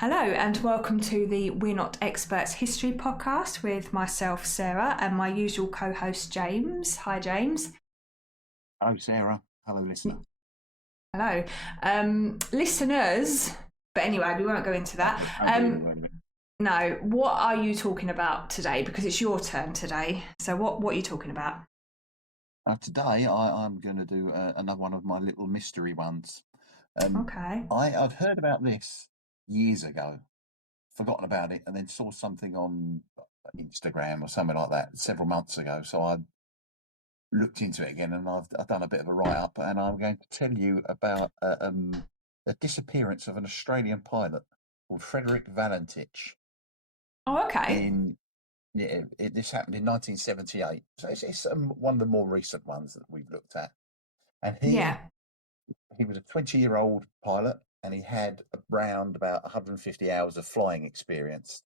Hello, and welcome to the We're Not Experts History podcast with myself, Sarah, and my usual co host, James. Hi, James. Hello, Sarah. Hello, listener. Hello. Listeners, but anyway, we won't go into that. No, what are you talking about today? Because it's your turn today. So, what are you talking about? Today, I'm going to do another one of my little mystery ones. Okay. I'd heard about this years ago, forgotten about it, and then saw something on Instagram or something like that several months ago. So I looked into it again, and I've done a bit of a write up, and I'm going to tell you about the disappearance of an Australian pilot called Frederick Valentich. Oh, okay. This happened in 1978, so it's one of the more recent ones that we've looked at. And he was a 20-year-old pilot, and he had around about 150 hours of flying experience.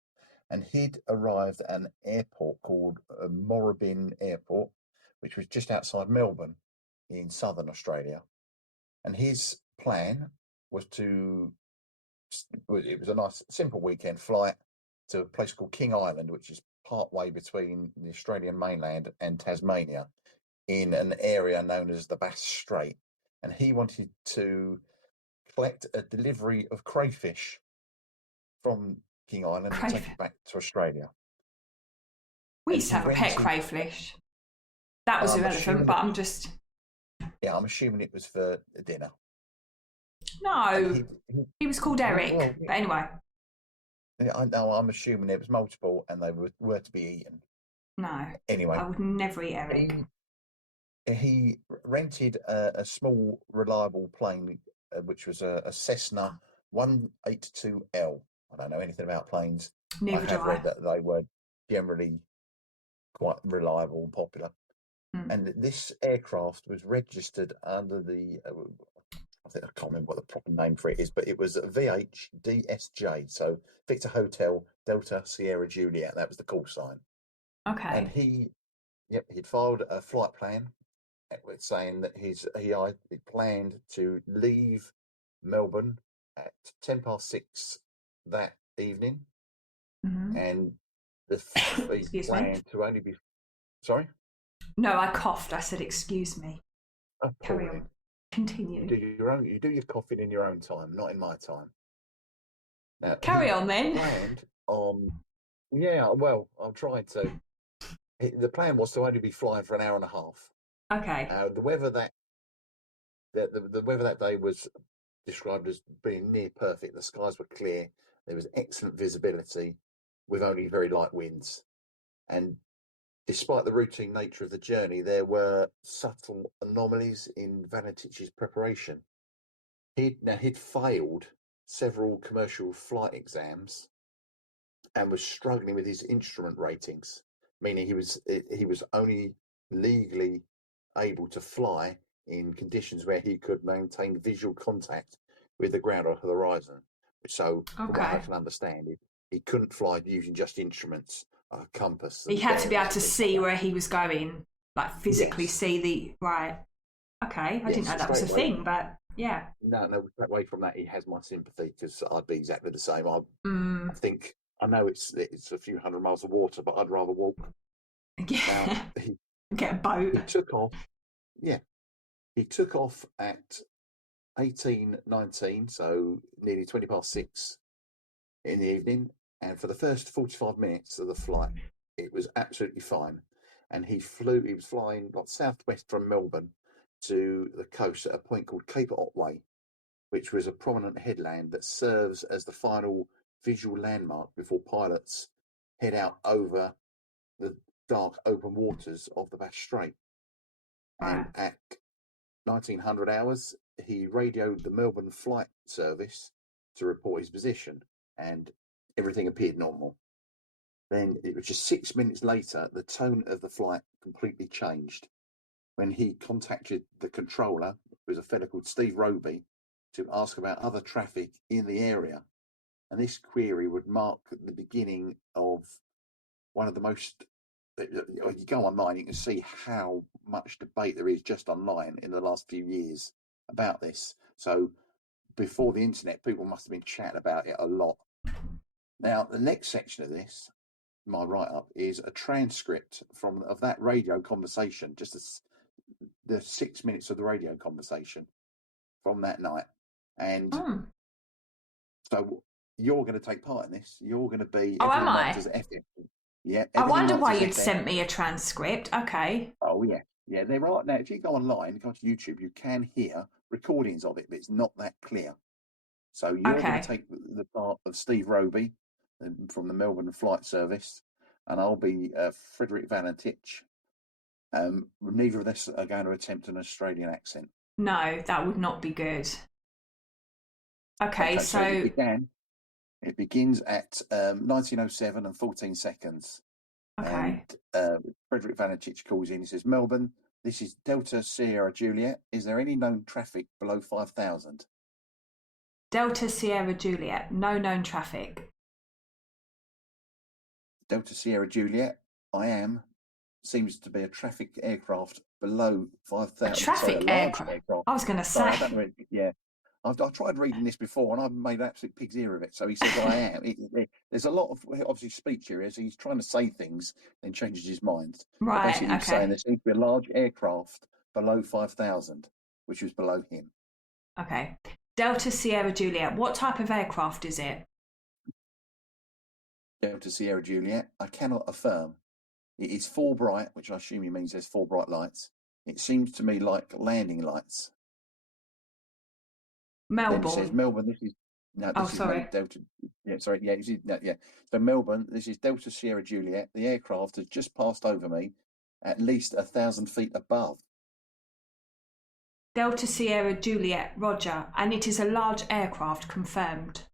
And he'd arrived at an airport called Moorabbin Airport, which was just outside Melbourne in southern Australia. And his plan was it was a nice, simple weekend flight to a place called King Island, which is partway between the Australian mainland and Tasmania, in an area known as the Bass Strait. And he wanted to collect a delivery of crayfish from King Island and take it back to Australia. We used to have a pet crayfish. That was irrelevant, but I'm just... Yeah, I'm assuming it was for dinner. No, he was called Eric, but anyway. I know, I'm assuming there was multiple and they were to be eaten. No. Anyway. I would never eat Eric. He rented a small, reliable plane, which was a Cessna 182L. I don't know anything about planes. I have read that they were generally quite reliable and popular. And this aircraft was registered under the... I can't remember what the proper name for it is, but it was VHDSJ, so Victor Hotel Delta Sierra Juliet. That was the call sign. Okay. And he'd filed a flight plan saying that he planned to leave Melbourne at 6:10 that evening, and he planned to only be... Sorry? No, I coughed. I said, "Excuse me." Carry on. Continue. You do your coughing in your own time, not in my time. Now, carry on then. Planned on... Yeah, well, I'm trying to. The plan was to only be flying for an hour and a half. Okay. The weather the weather that day was described as being near perfect. The skies were clear. There was excellent visibility, with only very light winds. And despite the routine nature of the journey, there were subtle anomalies in Valentich's preparation. He'd failed several commercial flight exams and was struggling with his instrument ratings, meaning he was only legally able to fly in conditions where he could maintain visual contact with the ground or the horizon. So, from what I can understand, he couldn't fly using just instruments, a compass. He had to be able to see where he was going, like physically see the... Right. Okay, I didn't know that was a thing, but yeah. No, away from that, he has my sympathy, because I'd be exactly the same. I think... I know it's a few hundred miles of water, but I'd rather walk. Yeah. Get a boat. He took off. Yeah. He took off at 18:19, so nearly 6:20 in the evening. And for the first 45 minutes of the flight, it was absolutely fine. And he was flying like southwest from Melbourne to the coast at a point called Cape Otway, which was a prominent headland that serves as the final visual landmark before pilots head out over the dark open waters of the Bass Strait. And at 1900 hours, he radioed the Melbourne flight service to report his position, and everything appeared normal. Then it was just 6 minutes later, the tone of the flight completely changed when he contacted the controller, who was a fellow called Steve Roby, to ask about other traffic in the area. And this query would mark the beginning of one of the most... You go online, you can see how much debate there is just online in the last few years about this. So before the internet, people must have been chatting about it a lot. Now, the next section of this, my write-up, is a transcript of that radio conversation, just the 6 minutes of the radio conversation from that night. And so you're going to take part in this. You're going to be am I? marked as F-. Yeah. I wonder why you'd sent me a transcript. Okay. Oh, yeah. Yeah, they're right. Now, if you go online, go to YouTube, you can hear recordings of it, but it's not that clear. So you're going to take the part of Steve Roby from the Melbourne Flight Service, and I'll be Frederick Valentich. Neither of us are going to attempt an Australian accent. No, that would not be good. Okay, so it begins at 1907 and 14 seconds. Okay. And Frederick Valentich calls in. He says, Melbourne, this is Delta Sierra Juliet. Is there any known traffic below 5,000? Delta Sierra Juliet, no known traffic. Delta Sierra Juliet, seems to be a traffic aircraft below 5,000. A traffic aircraft? I was going to say. I don't know. Yeah. I've tried reading this before and I've made an absolute pig's ear of it. So he says, I am. There's a lot of, obviously, speech here. So he's trying to say things, then changes his mind. Right, basically he's saying there seems to be a large aircraft below 5,000, which was below him. Okay. Delta Sierra Juliet, what type of aircraft is it? Delta Sierra Juliet, I cannot affirm. It is 4 bright, which I assume he means there's 4 bright lights. It seems to me like landing lights. Melbourne. Then it says Melbourne. This is Delta. Yeah, sorry. Yeah, So Melbourne. This is Delta Sierra Juliet. The aircraft has just passed over me, at least 1,000 feet above. Delta Sierra Juliet, Roger, and it is a large aircraft, confirmed.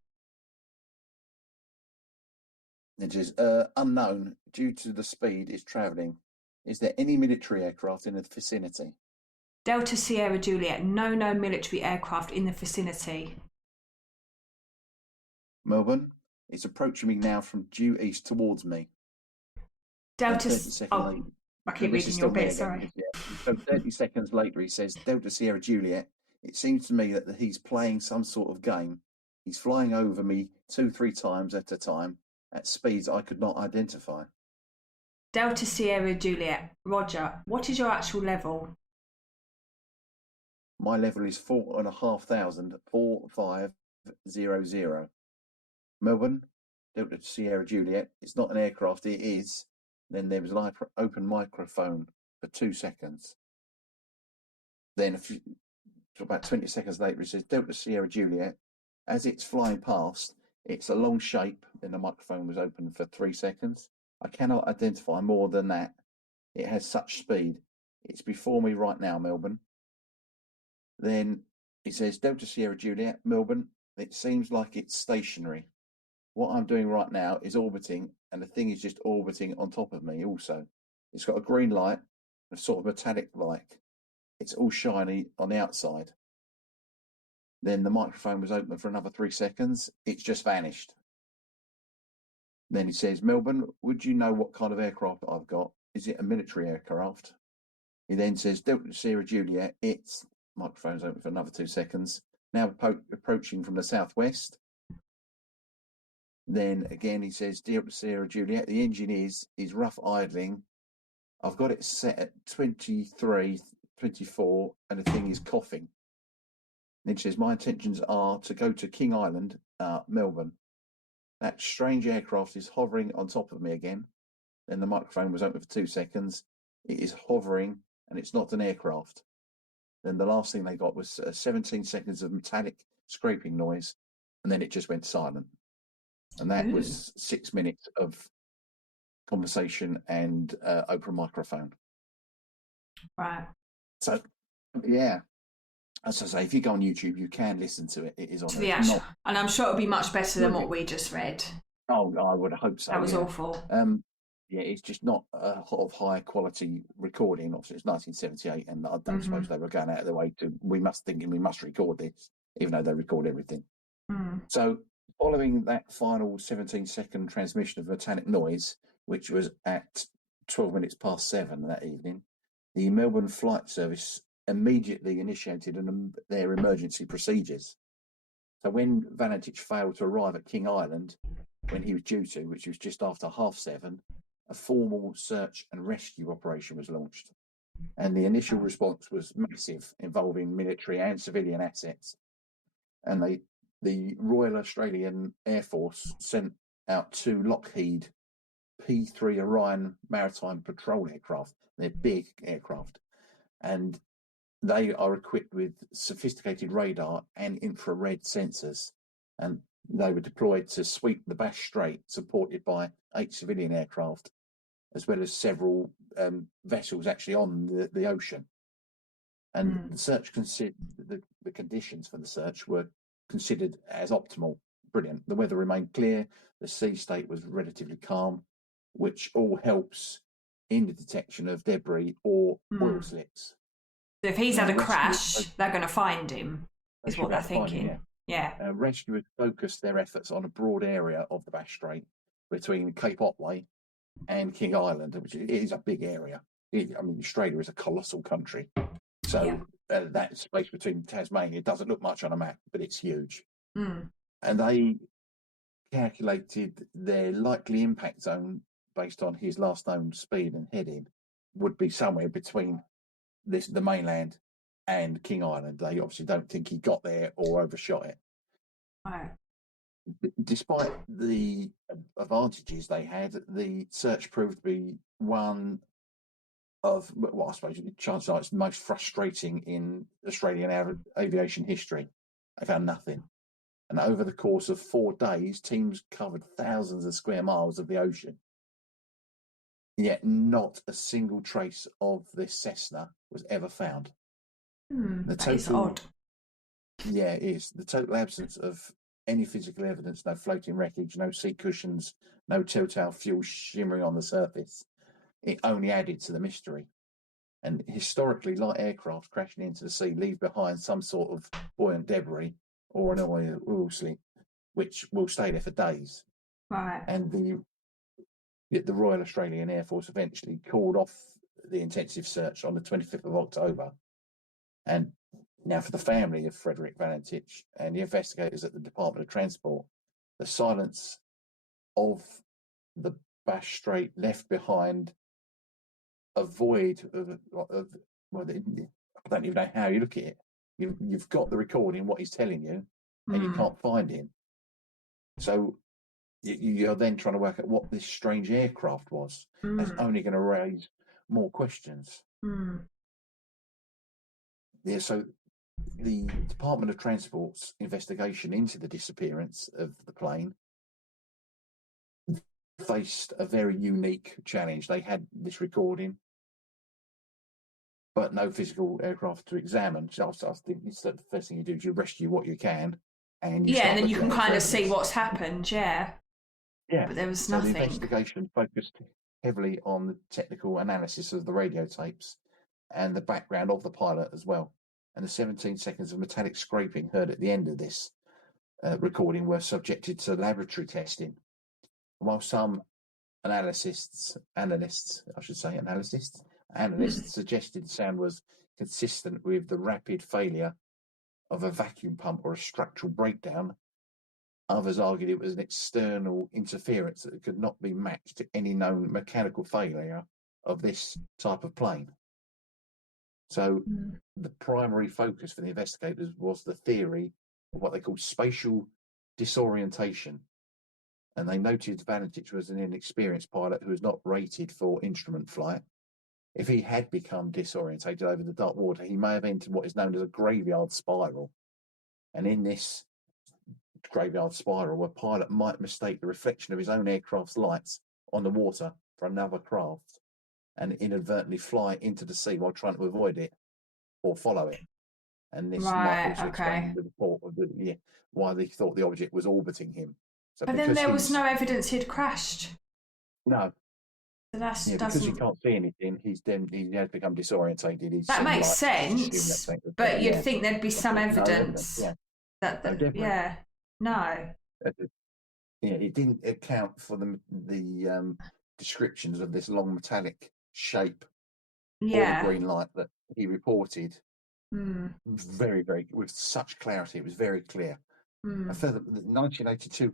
It is unknown due to the speed it's travelling. Is there any military aircraft in the vicinity? Delta Sierra Juliet, no known military aircraft in the vicinity. Melbourne, it's approaching me now from due east towards me. Delta. I keep reading your bit, sorry. So 30 seconds later, he says, Delta Sierra Juliet, it seems to me that he's playing some sort of game. He's flying over me 2-3 times at a time at speeds I could not identify. Delta Sierra Juliet, Roger, what is your actual level? My level is 4,500, 4500. Melbourne, Delta Sierra Juliet, it's not an aircraft, it is. Then there was an open microphone for 2 seconds. Then about 20 seconds later, it says Delta Sierra Juliet. As it's flying past, it's a long shape. Then the microphone was open for 3 seconds. I cannot identify more than that. It has such speed. It's before me right now, Melbourne. Then it says Delta Sierra Juliet, Melbourne. It seems like it's stationary. What I'm doing right now is orbiting, and the thing is just orbiting on top of me also. It's got a green light, a sort of metallic light. It's all shiny on the outside. Then the microphone was open for another 3 seconds. It's just vanished. Then he says, Melbourne, would you know what kind of aircraft I've got? Is it a military aircraft? He then says, Delta Sierra Juliet, it's, microphone's open for another 2 seconds. Now approaching from the southwest. Then again, he says, Delta Sierra Juliet, the engine is rough idling. I've got it set at 23, 24, and the thing is coughing. Then he says, my intentions are to go to King Island, Melbourne. That strange aircraft is hovering on top of me again. Then the microphone was open for 2 seconds. It is hovering, and it's not an aircraft. Then the last thing they got was 17 seconds of metallic scraping noise, and then it just went silent. And that was 6 minutes of conversation and open microphone. Right. So, yeah. As I say, if you go on YouTube, you can listen to it. It is on the actual, and I'm sure it'll be much better than what we just read. Oh, I would hope so. That was awful. Yeah, it's just not a of high quality recording. Obviously, it's 1978, and I don't suppose they were going out of their way to. We must record this, even though they record everything. So, following that final 17-second transmission of metallic noise, which was at 12 minutes past 7 that evening, the Melbourne Flight Service immediately initiated their emergency procedures. So when Valentich failed to arrive at King Island, when he was due to, which was just after 7:30, a formal search and rescue operation was launched. And the initial response was massive, involving military and civilian assets. And the Royal Australian Air Force sent out 2 Lockheed P-3 Orion maritime patrol aircraft. They're big aircraft, and they are equipped with sophisticated radar and infrared sensors, and they were deployed to sweep the Bass Strait, supported by 8 civilian aircraft, as well as several vessels actually on the ocean. And the search the conditions for the search were considered as optimal. Brilliant. The weather remained clear. The sea state was relatively calm, which all helps in the detection of debris or oil slicks. So if he's had a crash, they're going to find him, is what they're thinking. Yeah. Rescuers focused their efforts on a broad area of the Bass Strait between Cape Otway and King Island, which is a big area. Australia is a colossal country. So that space between Tasmania doesn't look much on a map, but it's huge. And they calculated their likely impact zone based on his last known speed and heading would be somewhere between the mainland and King Island. They obviously don't think he got there or overshot it. Right. Despite the advantages they had, the search proved to be one of what I suppose chances are it's the most frustrating in Australian aviation history. They found nothing. And over the course of 4 days, teams covered thousands of square miles of the ocean. Yet not a single trace of this Cessna was ever found. That is odd. Yeah, it is. The total absence of any physical evidence, no floating wreckage, no seat cushions, no telltale fuel shimmering on the surface. It only added to the mystery. And historically, light aircraft crashing into the sea leave behind some sort of buoyant debris or an oil slick, which will stay there for days. Right. And the Royal Australian Air Force eventually called off the intensive search on the 25th of October. And now, for the family of Frederick Valentich and the investigators at the Department of Transport, the silence of the Bass Strait left behind a void of well, I don't even know how you look at it. You've got the recording, what he's telling you, and you can't find him. So you're then trying to work out what this strange aircraft was. That's only going to raise more questions. Yeah, so the Department of Transport's investigation into the disappearance of the plane faced a very unique challenge. They had this recording, but no physical aircraft to examine. So I think the first thing you do is you rescue what you can, and and then you can kind of see what's happened. Yeah. But there was nothing. The investigation focused heavily on the technical analysis of the radio tapes and the background of the pilot as well. And the 17 seconds of metallic scraping heard at the end of this recording were subjected to laboratory testing. While some analysts suggested the sound was consistent with the rapid failure of a vacuum pump or a structural breakdown, others argued it was an external interference that could not be matched to any known mechanical failure of this type of plane. So the primary focus for the investigators was the theory of what they called spatial disorientation. And they noted Valentich was an inexperienced pilot who was not rated for instrument flight. If he had become disorientated over the dark water, he may have entered what is known as a graveyard spiral. And in this graveyard spiral, a pilot might mistake the reflection of his own aircraft's lights on the water for another craft and inadvertently fly into the sea while trying to avoid it or follow it. And this might also explain the report of why they thought the object was orbiting him. So but then there was no evidence he'd crashed. No. So because he can't see anything, he has become disorientated. That makes sense, but you'd think there'd be some evidence. No. It didn't account for the descriptions of this long metallic shape or the green light that he reported. Very, very, with such clarity, it was very clear. A further 1982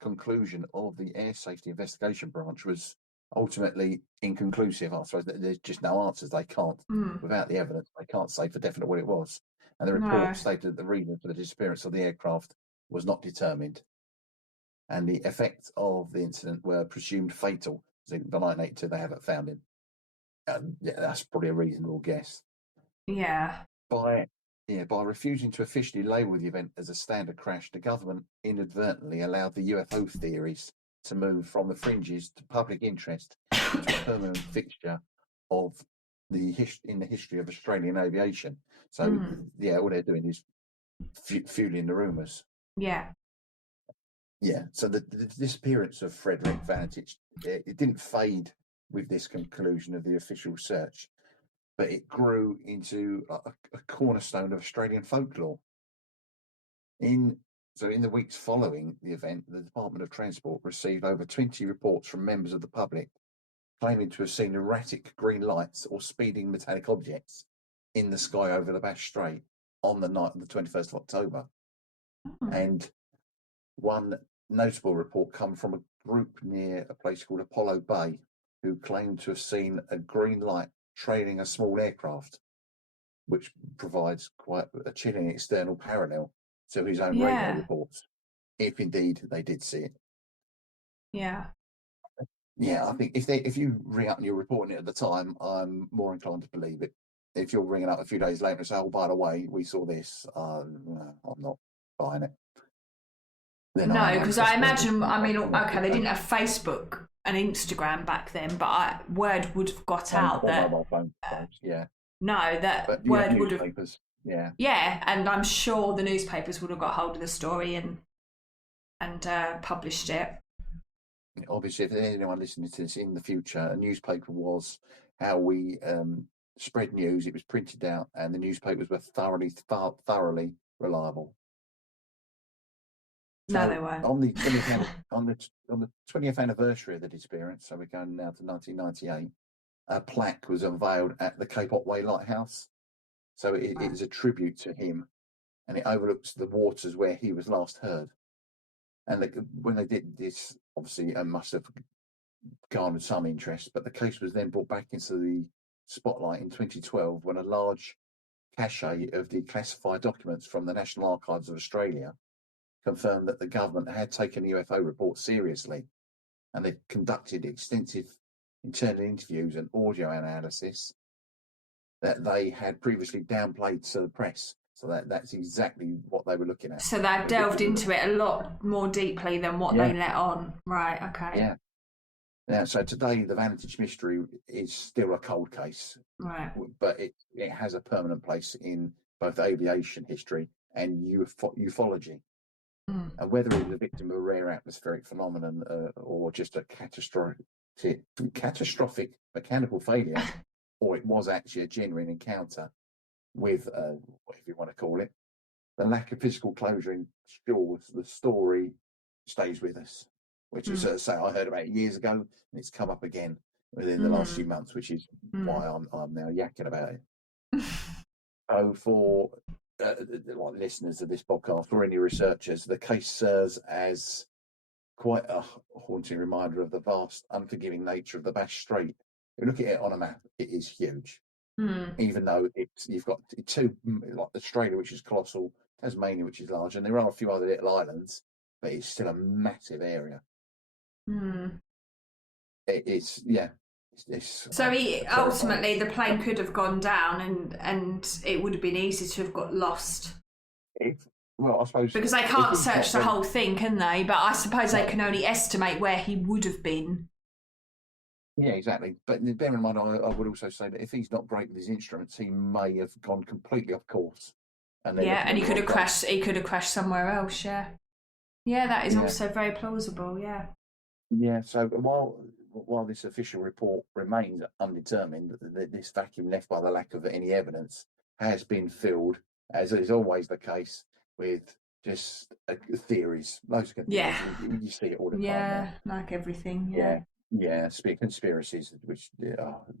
conclusion of the Air Safety Investigation Branch was ultimately inconclusive. I suppose there's just no answers. They can't, without the evidence, they can't say for definite what it was. And the report stated that the reason for the disappearance of the aircraft was not determined, and the effects of the incident were presumed fatal. So by 1982, they haven't found him. Yeah, that's probably a reasonable guess. Yeah. By refusing to officially label the event as a standard crash, the government inadvertently allowed the UFO theories to move from the fringes to public interest into a permanent fixture of in the history of Australian aviation. So, all they're doing is fueling the rumours. Yeah. Yeah. So the disappearance of Frederick Valentich, it didn't fade with this conclusion of the official search, but it grew into a cornerstone of Australian folklore. In the weeks following the event, the Department of Transport received over 20 reports from members of the public claiming to have seen erratic green lights or speeding metallic objects in the sky over the Bass Strait on the night of the 21st of October. And one notable report come from a group near a place called Apollo Bay who claimed to have seen a green light trailing a small aircraft, which provides quite a chilling external parallel to his own radio reports, if indeed they did see it. Yeah. Yeah, I think if you ring up and you're reporting it at the time, I'm more inclined to believe it. If you're ringing up a few days later and say, "Oh, by the way, we saw this," I'm not buying it. No, because I imagine, okay, they didn't have Facebook and Instagram back then, but word would have got out that mobile phones, yeah. No, that word would have. Yeah. Yeah, and I'm sure the newspapers would have got hold of the story and published it. Obviously, if anyone listening to this in the future, a newspaper was how we spread news. It was printed out, and the newspapers were thoroughly reliable. No, they weren't. On the 20th anniversary of the disappearance, so we're going now to 1998. A plaque was unveiled at the Cape Otway Lighthouse. So it is a tribute to him, and it overlooks the waters where he was last heard. And when they did this, obviously, it must have garnered some interest, but the case was then brought back into the spotlight in 2012 when a large cache of declassified documents from the National Archives of Australia confirmed that the government had taken the UFO report seriously, and they conducted extensive internal interviews and audio analysis that they had previously downplayed to the press. So that's exactly what they were looking at. So they delved into it a lot more deeply than what they let on. Right, okay. Yeah. Now, so today the Valentich mystery is still a cold case. Right. But it has a permanent place in both aviation history and ufology. And whether he was a victim of a rare atmospheric phenomenon or just a catastrophic mechanical failure, or it was actually a genuine encounter with, whatever you want to call it, the lack of physical closure ensures the story stays with us, which is, say, I heard about it years ago, and it's come up again within the last few months, which is why I'm now yakking about it. So for listeners of this podcast or any researchers, the case serves as quite a haunting reminder of the vast, unforgiving nature of the Bass Strait. If you look at it on a map, it is huge. Even though you've got two, like Australia, which is colossal, Tasmania, which is large, and there are a few other little islands, but it's still a massive area. So ultimately, the plane could have gone down, and it would have been easy to have got lost. Well, I suppose because they can't search the whole thing, can they? But I suppose they can only estimate where he would have been. Yeah, exactly. But bear in mind, I would also say that if he's not great with his instruments, he may have gone completely off course. And he could have crashed. He could have crashed somewhere else. Yeah, that is also very plausible. Yeah. Yeah. So while this official report remains undetermined, this vacuum left by the lack of any evidence has been filled, as is always the case, with just theories. Most of theories. You see it all the time. Yeah, like everything. Yeah, conspiracies, which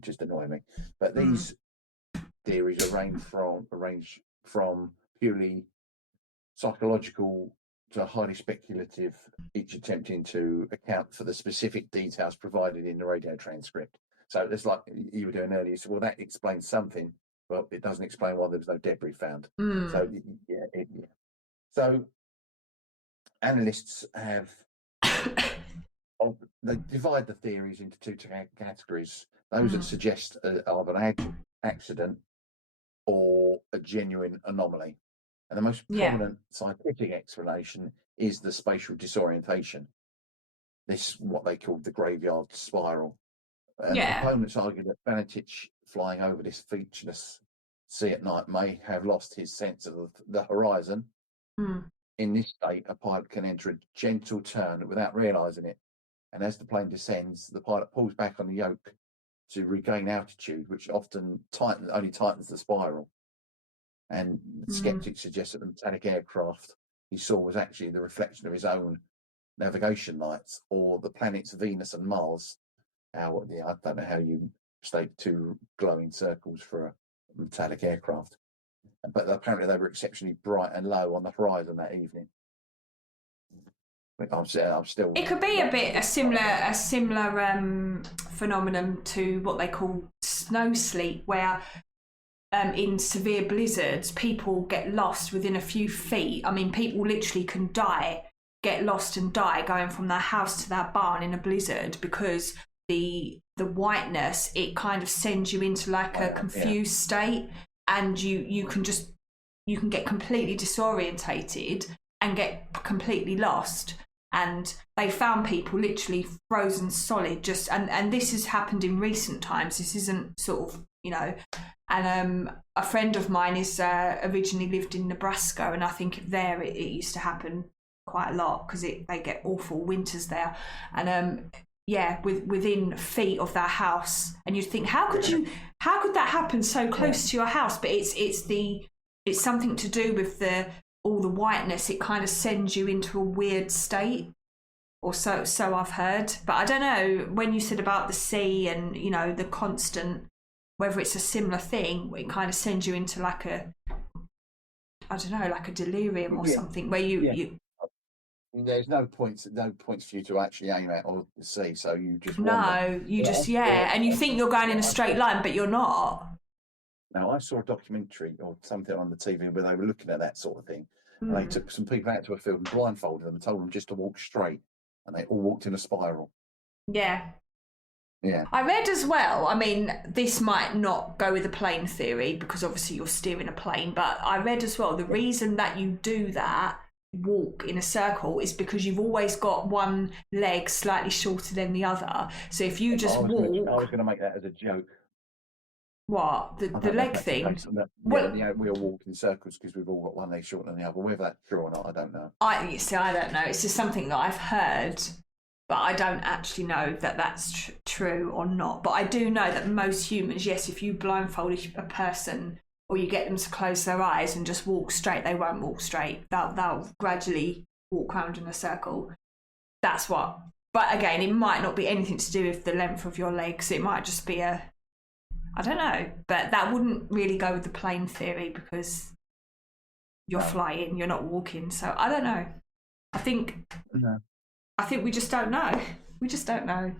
just annoy me. But these theories range from purely psychological highly speculative, each attempting to account for the specific details provided in the radio transcript. So it's like you were doing earlier. So, well, that explains something. Well, it doesn't explain why there was no debris found. So, yeah. So, analysts have they divide the theories into two categories: those that suggest either an accident or a genuine anomaly. And the most prominent scientific explanation is the spatial disorientation. This is what they call the graveyard spiral. Opponents argue that Valentich, flying over this featureless sea at night, may have lost his sense of the horizon. In this state, a pilot can enter a gentle turn without realising it. And as the plane descends, the pilot pulls back on the yoke to regain altitude, which often only tightens the spiral. And skeptics suggest that the metallic aircraft he saw was actually the reflection of his own navigation lights, or the planets Venus and Mars. I don't know how you state two glowing circles for a metallic aircraft, but apparently they were exceptionally bright and low on the horizon that evening. I'm still. It could be a similar phenomenon to what they call snow sleep, where in severe blizzards people get lost within a few feet. I mean, people literally can get lost and die going from their house to their barn in a blizzard, because the whiteness, it kind of sends you into like a confused state, and you can get completely disorientated and get completely lost. And they found people literally frozen solid, and this has happened in recent times. This isn't sort of, and a friend of mine is originally lived in Nebraska, and I think there it used to happen quite a lot, because they get awful winters there. And within feet of their house, and you'd think, how could that happen so close to your house? But it's something to do with all the whiteness. It kind of sends you into a weird state, or so I've heard. But I don't know, when you said about the sea and the constant, whether it's a similar thing, it kind of sends you into like a delirium or something, where you there's no points for you to actually aim at or see, so you just and you think you're going in a straight line, but you're not. Now, I saw a documentary or something on the TV where they were looking at that sort of thing. And they took some people out to a field and blindfolded them and told them just to walk straight. And they all walked in a spiral. Yeah. Yeah. I read as well, I mean, this might not go with the plane theory, because obviously you're steering a plane, but I read as well, the reason that you do that, walk in a circle, is because you've always got one leg slightly shorter than the other. So if you just walk... I was going to make that as a joke. What? The leg thing? We all walk in circles because we've all got one leg shorter than the other. Whether that's true or not, I don't know. I don't know. It's just something that I've heard, but I don't actually know that that's true or not. But I do know that most humans, yes, if you blindfold a person or you get them to close their eyes and just walk straight, they won't walk straight. They'll gradually walk around in a circle. That's what. But again, it might not be anything to do with the length of your legs. It might just be I don't know, but that wouldn't really go with the plane theory, because you're flying, you're not walking. So I don't know. I think we just don't know. We just don't know.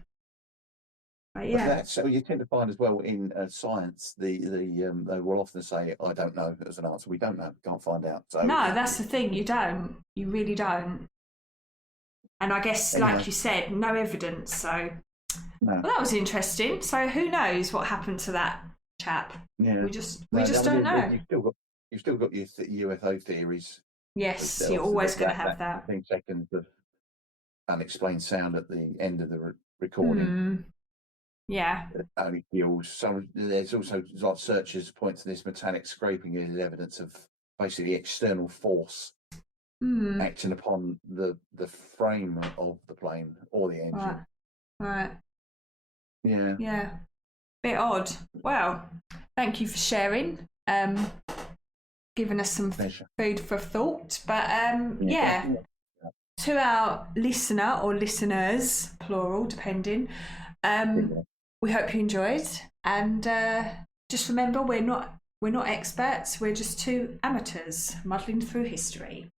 But so you tend to find as well in science, they will often say, "I don't know" as an answer. We don't know, can't find out. So no, that's the thing. You don't. You really don't. And I guess, like you said, no evidence. So. No. Well, that was interesting. So who knows what happened to that chap? Yeah, we just don't know. You've still got your UFO theories. Yes, you're always going to have that. 15 seconds of unexplained sound at the end of the recording. Yeah. Only feels. There's also like searchers point to this metallic scraping as evidence of basically external force acting upon the frame of the plane or the engine. Right. Yeah. Yeah. Bit odd. Well, thank you for sharing. Giving us some food for thought. But to our listener or listeners, plural, depending, we hope you enjoyed. And just remember, we're not experts. We're just two amateurs muddling through history.